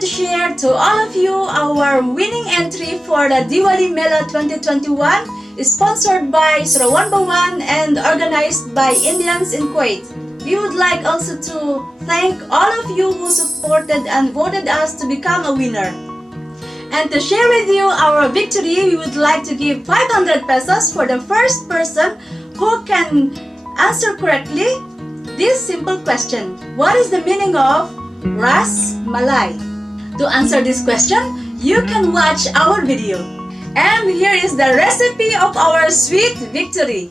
to share to all of you our winning entry for the Diwali Mela 2021, sponsored by Saravanaa Bhavan and organized by Indians in Kuwait. We would like also to thank all of you who supported and voted us to become a winner. And to share with you our victory, we would like to give 500 pesos for the first person who can answer correctly this simple question. What is the meaning of Ras Malai? To answer this question, you can watch our video. And here is the recipe of our sweet victory.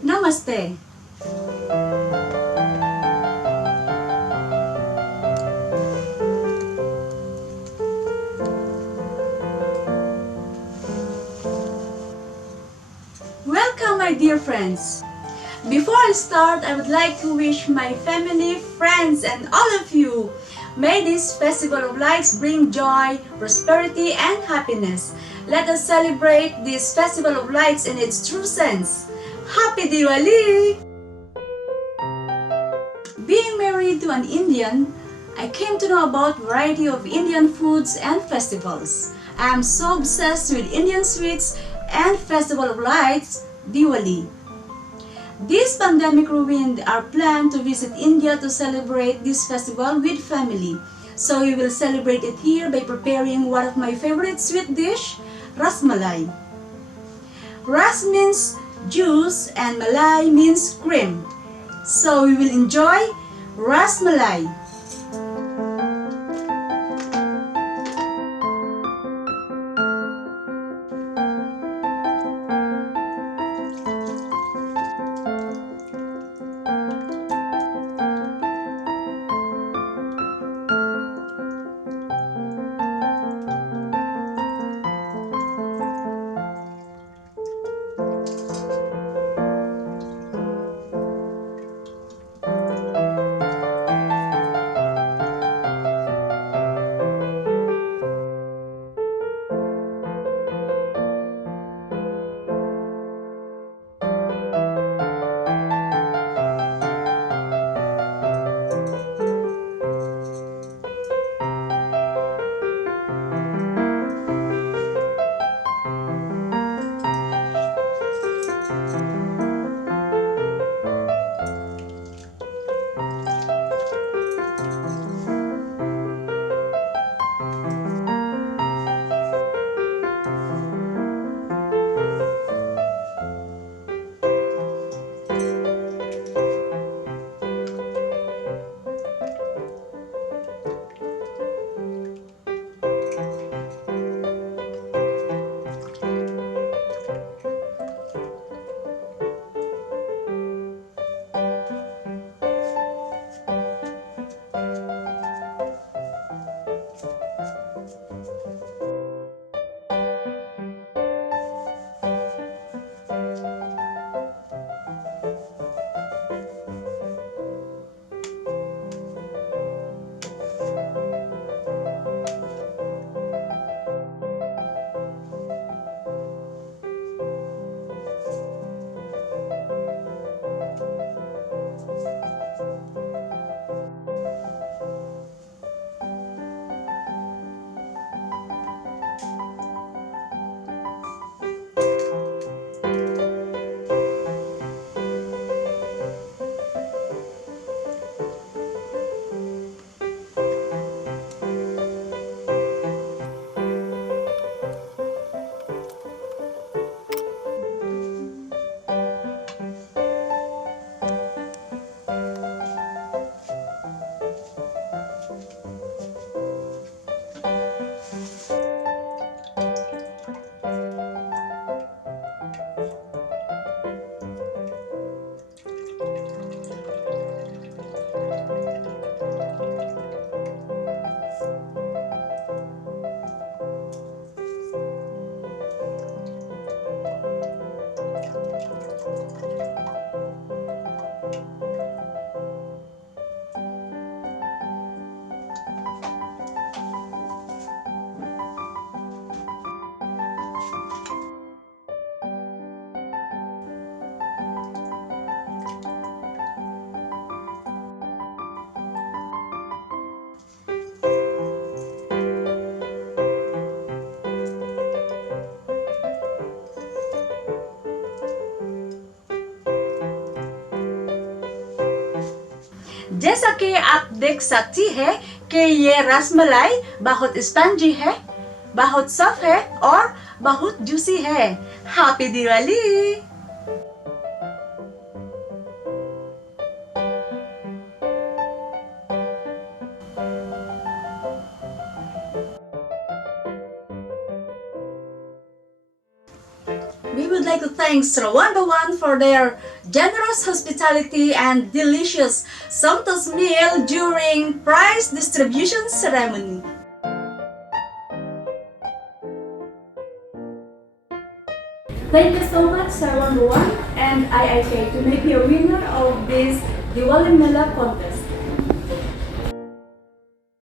Namaste. Welcome, my dear friends. Before I start, I would like to wish my family, friends, and all of you, may this Festival of Lights bring joy, prosperity, and happiness. Let us celebrate this Festival of Lights in its true sense. Happy Diwali! Being married to an Indian, I came to know about variety of Indian foods and festivals. I am so obsessed with Indian sweets and Festival of Lights, Diwali. This pandemic ruined our plan to visit India to celebrate this festival with family. So we will celebrate it here by preparing one of my favorite sweet dish, Ras Malai. Ras means juice and Malai means cream. So we will enjoy Ras Malai. जैसा कि आप देख सकती है कि ये रसमलाई बहुत spongy है, बहुत सॉफ्ट है और बहुत जूसी है। Happy Diwali! We would like to thank Saravanaa for their generous hospitality and delicious Santos meal during prize distribution ceremony. Thank you so much, Saravanaa and IIK, to make me a winner of this Diwali Mela contest.